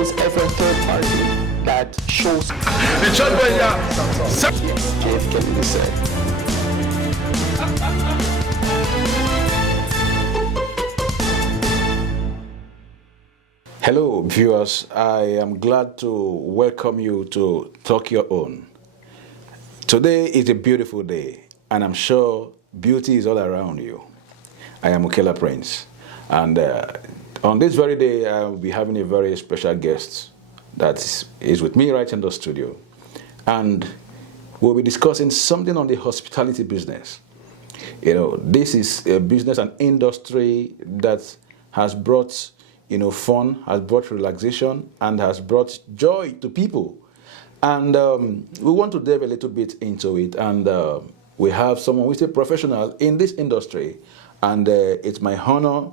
always every third party that shows. The church boy, JFK said. Hello, viewers. I am glad to welcome you to Talk Your Own. Today is a beautiful day, and I'm sure beauty is all around you. I am Ukela Prince, and on this very day, I will be having a very special guest that is with me right in the studio, and we'll be discussing something on the hospitality business. You know, this is a business and industry that has brought fun, has brought relaxation, and has brought joy to people. And we want to delve a little bit into it. And we have someone who is a professional in this industry. And it's my honor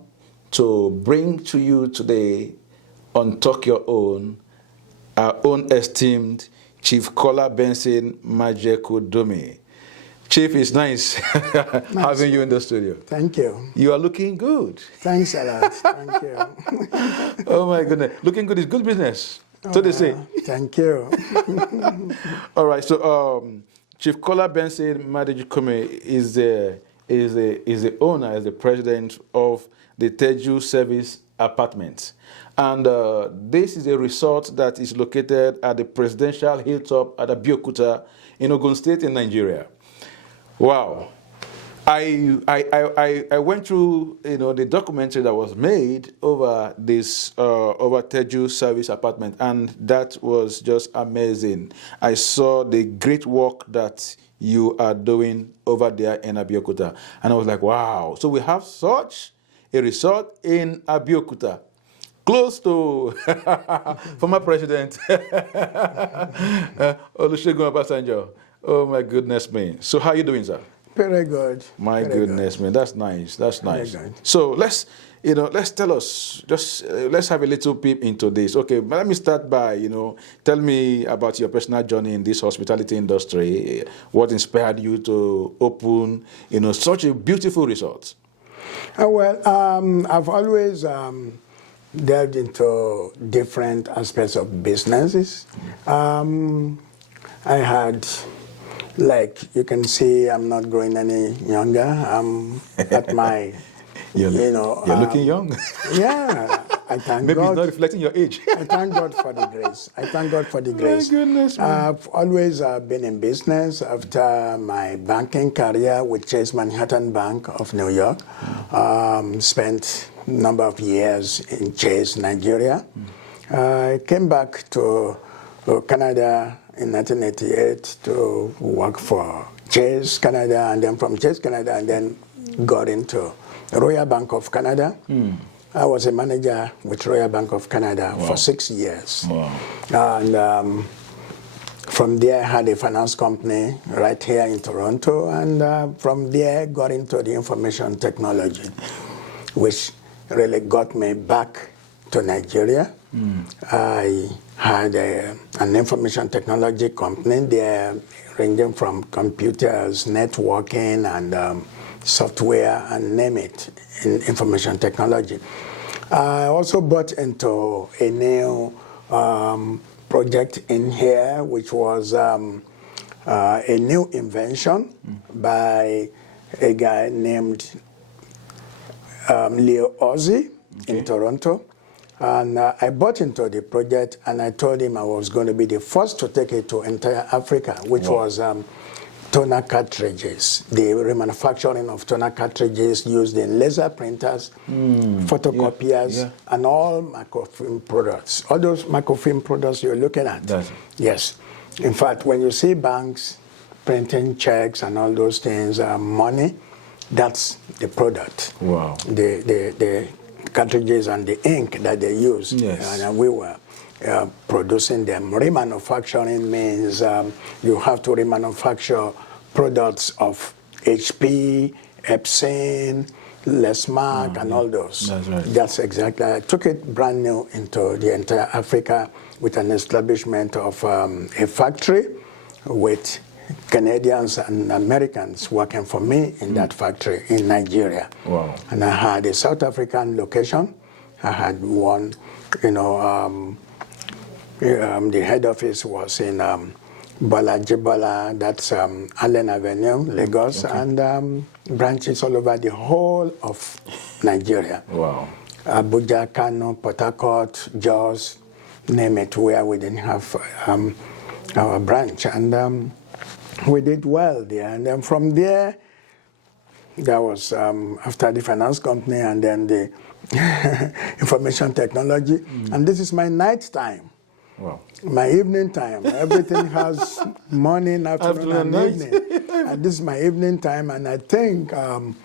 to bring to you today on Talk Your Own, our own esteemed Chief Kola Benson Majekudomi. Chief, it's nice having you in the studio. Thank you. You are looking good. Thanks a lot. Thank you. Oh my goodness. Looking good is good business. So they say. Thank you. All right. So Chief Kola Benson Majekudomi is the owner, is the president of the Teju Service Apartments. And this is a resort that is located at the Presidential Hilltop at Abeokuta in Ogun State in Nigeria. Wow. I went through the documentary that was made over this over Teju Service Apartment, and that was just amazing. I saw the great work that you are doing over there in Abeokuta, and I was like, wow. So we have such a resort in Abeokuta, close to former President Olusegun Obasanjo. Oh my goodness me. So how are you doing, sir? Very good. My Very goodness me. That's nice. That's nice. Very good. So let's tell us, let's have a little peep into this. Okay, let me start by, tell me about your personal journey in this hospitality industry. What inspired you to open, such a beautiful resort? I've always delved into different aspects of businesses. I had, like you can see, I'm not growing any younger. I'm at my, you're looking young. Yeah, I thank Maybe God. it's not reflecting your age. I thank God for the grace. I thank God for the grace. My goodness, man. I've always been in business after my banking career with Chase Manhattan Bank of New York. Spent a number of years in Chase, Nigeria. I came back to Canada in 1988 to work for Chase Canada, and then from Chase Canada, and then got into Royal Bank of Canada. I was a manager with Royal Bank of Canada for 6 years. Wow. And from there, I had a finance company right here in Toronto, and from there, got into the information technology, which really got me back to Nigeria. I had an information technology company there, ranging from computers, networking, and software, and name it, in information technology. I also brought into a new project in here, which was a new invention by a guy named Leo Ozzy in Toronto. And I bought into the project, and I told him I was going to be the first to take it to entire Africa, which was toner cartridges. The remanufacturing of toner cartridges used in laser printers, photocopiers, and all microfilm products. All those microfilm products you're looking at. Yes. In fact, when you see banks printing checks and all those things, money, that's the product. Wow. The cartridges and the ink that they use. Yes. And we were producing them. Remanufacturing means you have to remanufacture products of HP, Epson, Lesmark, and all those. That's right. That's exactly. I took it brand new into the entire Africa with an establishment of a factory with Canadians and Americans working for me in that factory in Nigeria. Wow. And I had a South African location. I had one, The head office was in Bolajibola, that's Allen Avenue, Lagos, and branches all over the whole of Nigeria. Wow. Abuja, Kano, Port Harcourt, Jos, name it, where we didn't have our branch. And we did well there. And then from there, that was after the finance company and then the information technology. And this is my night time. Wow. My evening time. Everything has morning, afternoon, and evening. And this is my evening time. And I think I'm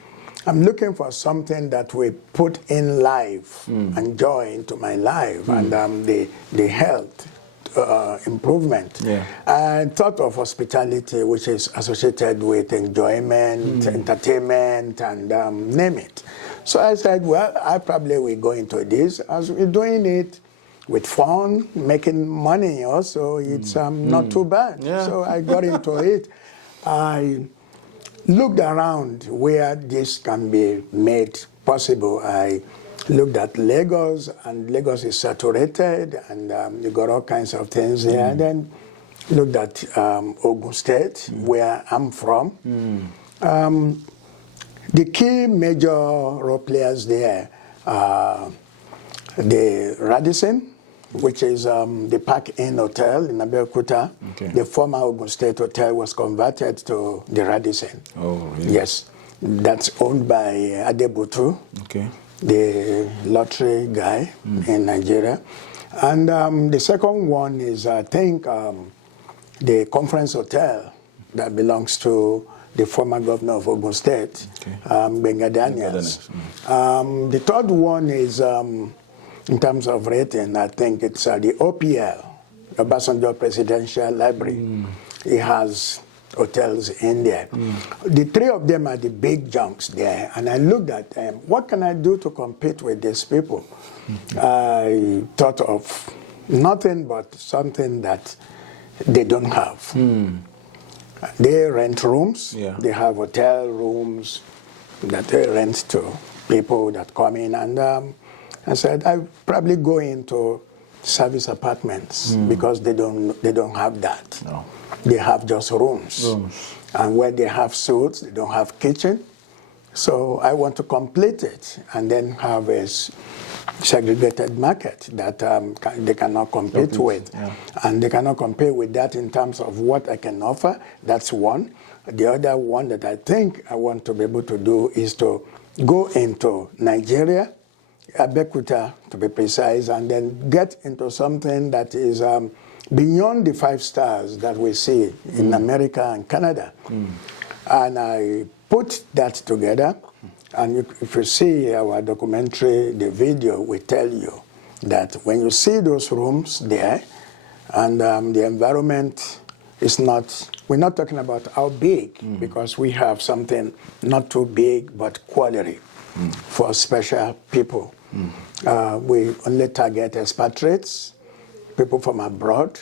looking for something that will put in life and joy into my life and the health improvement. Yeah. I thought of hospitality, which is associated with enjoyment, entertainment, and name it. So I said, well, I probably will go into this as we're doing it with fun, making money also. It's not too bad. Yeah. So I got into it. I looked around where this can be made possible. I looked at Lagos, and Lagos is saturated, and you got all kinds of things there. And then looked at Ogun State, where I'm from. The key major role players there are the Radisson, which is the Park Inn Hotel in Abeokuta. Okay. The former Ogun State Hotel was converted to the Radisson. Oh, really? Yes. That's owned by Adebutu, Okay. the lottery guy in Nigeria. And the second one is, I think, the Conference Hotel that belongs to the former governor of Ogun State, Okay. Benga Daniels. The third one is, in terms of rating, I think it's the OPL, Obasanjo Presidential Library. It has hotels in there. The three of them are the big junks there, and I looked at them. What can I do to compete with these people? I thought of nothing but something that they don't have. They rent rooms. Yeah. They have hotel rooms that they rent to people that come in, and I said I probably go into service apartments because they don't have that. No. They have just rooms. And where they have suites, they don't have kitchen. So I want to complete it and then have a segregated market that they cannot compete with. Yeah. And they cannot compete with that in terms of what I can offer. That's one. The other one that I think I want to be able to do is to go into Nigeria, Abeokuta to be precise, and then get into something that is beyond the 5 stars that we see in America and Canada. And I put that together, and if you see our documentary, the video, we tell you that when you see those rooms there, and the environment is not, we're not talking about how big, because we have something not too big, but quality for special people. We only target expatriates, people from abroad,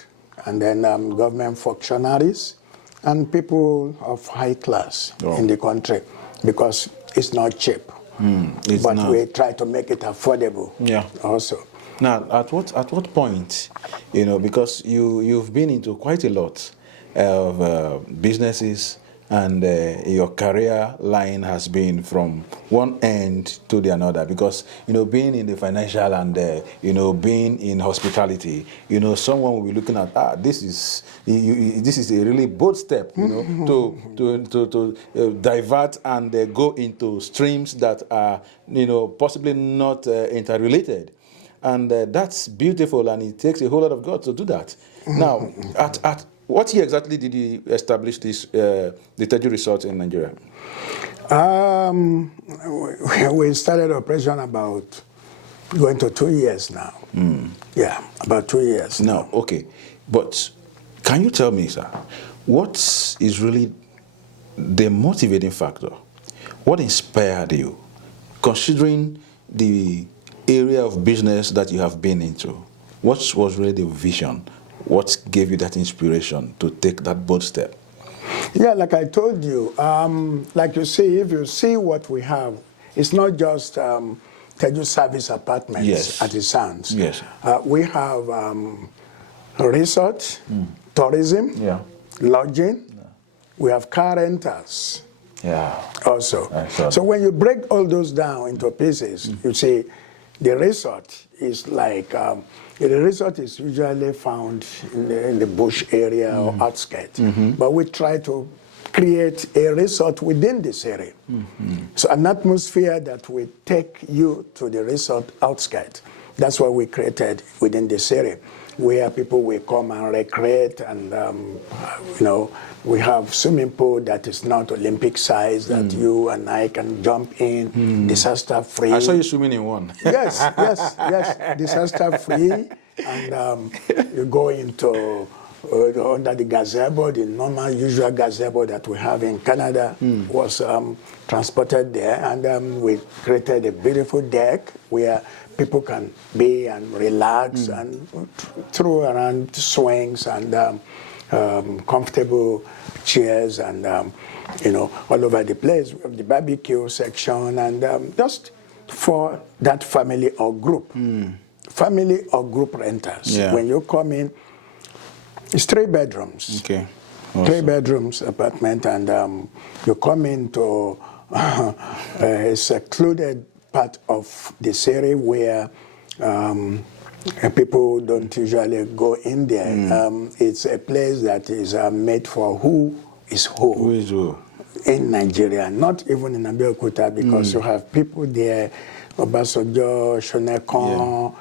and then government functionaries, and people of high class in the country, because it's not cheap. But we try to make it affordable also. Now, at what point, because you've been into quite a lot of businesses, and your career line has been from one end to the another, because being in the financial and being in hospitality, someone will be looking at this is a really bold step, to divert and go into streams that are possibly not interrelated. And that's beautiful, and it takes a whole lot of God to do that. Now, at what year exactly did you establish this the Teju Resort in Nigeria? We started operation about going to 2 years now. Yeah, about 2 years. Now, okay, but can you tell me, sir, what is really the motivating factor? What inspired you, considering the area of business that you have been into? What was really the vision? What gave you that inspiration to take that bold step? Yeah, like I told you, like you see, if you see what we have, it's not just Teju service apartments, as it sounds. Yes. We have resort, tourism, Yeah. lodging. We have car rentals Yeah. also. Excellent. So when you break all those down into pieces, you see the resort is like, the resort is usually found in the bush area or outskirts. But we try to create a resort within this area. So an atmosphere that will take you to the resort outskirts. That's what we created within this area, where people will come and recreate, and we have swimming pool that is not Olympic size that you and I can jump in, disaster free. I saw you swimming in one. Yes, disaster free, and you go into under the gazebo, the normal, usual gazebo that we have in Canada was transported there, and we created a beautiful deck where people can be and relax and throw around swings and comfortable chairs and all over the place. We have the barbecue section, and just for that family or group renters. Yeah. When you come in, it's 3 bedrooms. Okay. 3 bedrooms apartment, and you come into a secluded part of the city where people don't usually go in there. It's a place that is made for who is who. Who is who? In Nigeria, not even in Abeokuta, because you have people there, Obasanjo, Shonekon,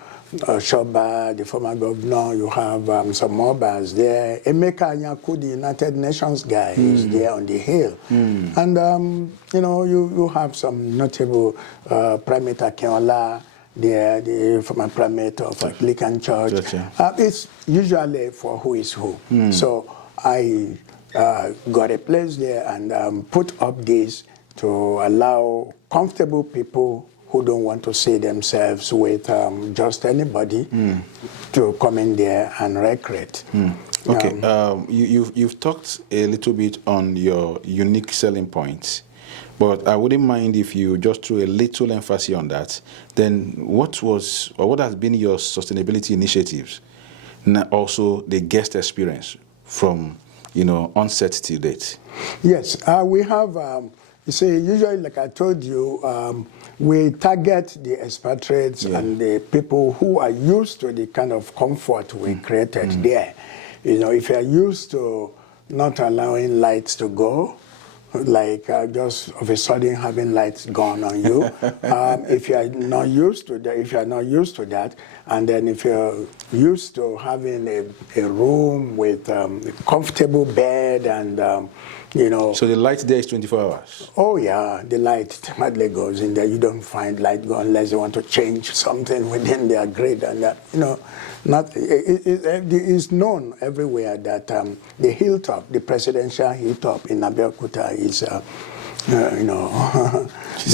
Shoba, the former governor. You have some Mobas there. Emeka Anyaku, the United Nations guy, is there on the hill. And, you have some notable Primate Akeola there, the former primate of Anglican Church. Gotcha. It's usually for who is who. So I got a place there and put up this to allow comfortable people who don't want to see themselves with just anybody to come in there and recreate. Okay, you've talked a little bit on your unique selling points, but I wouldn't mind if you just threw a little emphasis on that. Then what has been your sustainability initiatives, and also the guest experience from onset to date? Yes, we have, you see, usually, like I told you, we target the expatriates and the people who are used to the kind of comfort we created there. If you're used to not allowing lights to go, like just of a sudden having lights gone on you, if you're not used to that, and then if you're used to having a room with a comfortable bed and So the light there is 24 hours? Oh yeah, the light hardly goes in there. You don't find light go unless you want to change something within their grid, and that it is known everywhere that the hilltop, the presidential hilltop in Abeokuta is very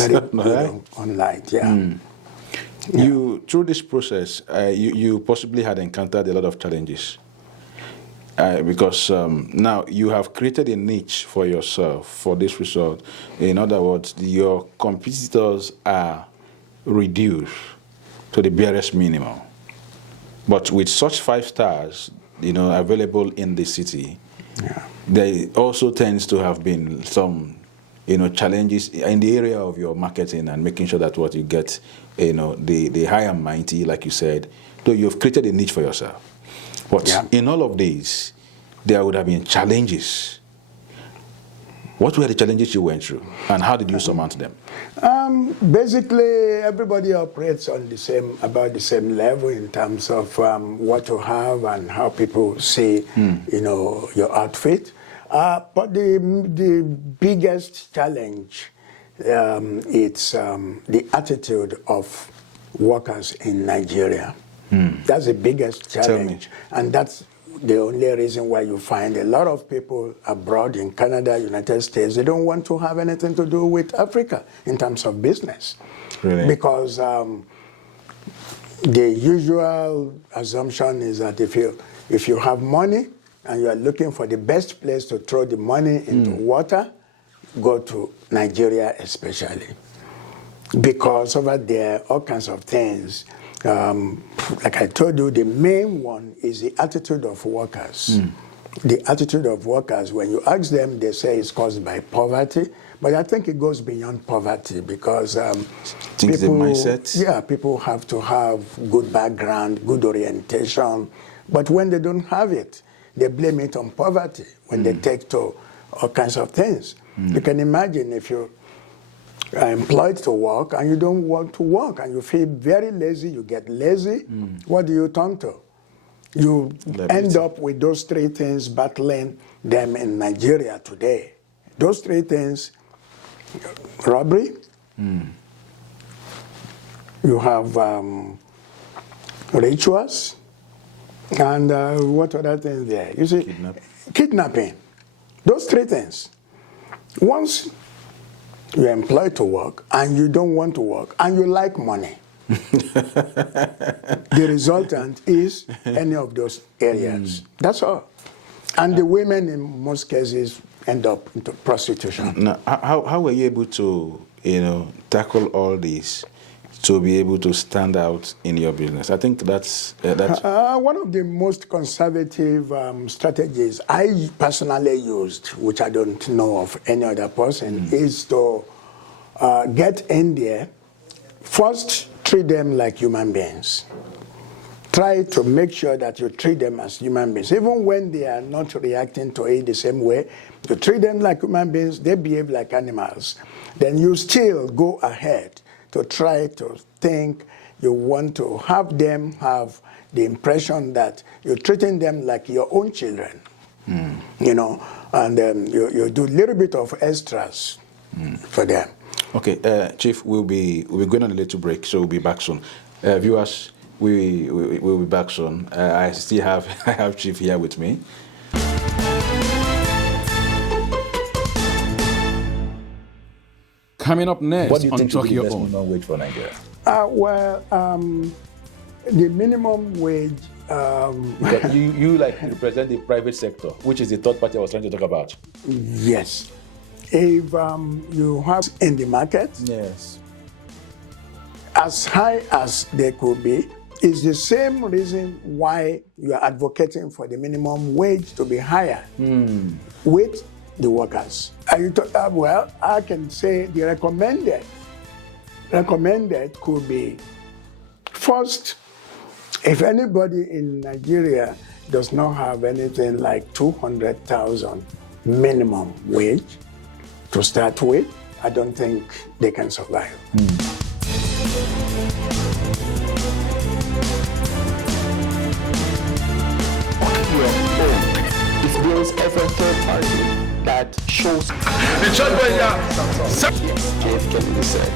good on light. Yeah. You through this process, you possibly had encountered a lot of challenges. Because now you have created a niche for yourself for this resort. In other words, your competitors are reduced to the barest minimum. But with such 5 stars, available in the city, there also tends to have been some, challenges in the area of your marketing and making sure that what you get, the high and mighty, like you said, though you've created a niche for yourself. But in all of these, there would have been challenges. What were the challenges you went through, and how did you surmount them? Basically, everybody operates on about the same level in terms of what you have and how people see, your outfit. But the biggest challenge, it's the attitude of workers in Nigeria. That's the biggest challenge, and that's the only reason why you find a lot of people abroad in Canada, United States, they don't want to have anything to do with Africa in terms of business. Really? Because the usual assumption is that if you have money and you are looking for the best place to throw the money into water, go to Nigeria especially. Because over there, all kinds of things Like I told you, the main one is the attitude of workers. The attitude of workers, when you ask them, they say it's caused by poverty. But I think it goes beyond poverty because Think the mindset? Yeah, people have to have good background, good orientation. But when they don't have it, they blame it on poverty when they take to all kinds of things. You can imagine if you are employed to work and you don't want to work and you feel very lazy, you get lazy, what do you turn to? You end up with those three things, battling them in Nigeria today. Those three things: robbery, you have rituals, and what other things there? You see, kidnapping. Those three things. Once you're employed to work and you don't want to work and you like money, the resultant is any of those areas. That's all. And the women in most cases end up into prostitution. Now, how were you able to, tackle all these to be able to stand out in your business? I think that's one of the most conservative strategies I personally used, which I don't know of any other person, is to get in there. First, treat them like human beings. Try to make sure that you treat them as human beings. Even when they are not reacting to it the same way, you treat them like human beings, they behave like animals. Then you still go ahead to try to think you want to have them have the impression that you're treating them like your own children. And you do a little bit of extras for them. Okay, Chief, we'll be going on a little break, so we'll be back soon. Viewers, we'll be back soon. I still have Chief here with me. Coming up next, what do you think should be the Your best Own? minimum wage for Nigeria? The minimum wage. Because you represent the private sector, which is the third party I was trying to talk about. Yes. If you have in the market, Yes. as high as they could be, is the same reason why you are advocating for the minimum wage to be higher with the workers. Well, I can say the recommended could be, first, if anybody in Nigeria does not have anything like 200,000 minimum wage to start with, I don't think they can survive. If there is ever a third party that shows The church boy, yeah. JFK said.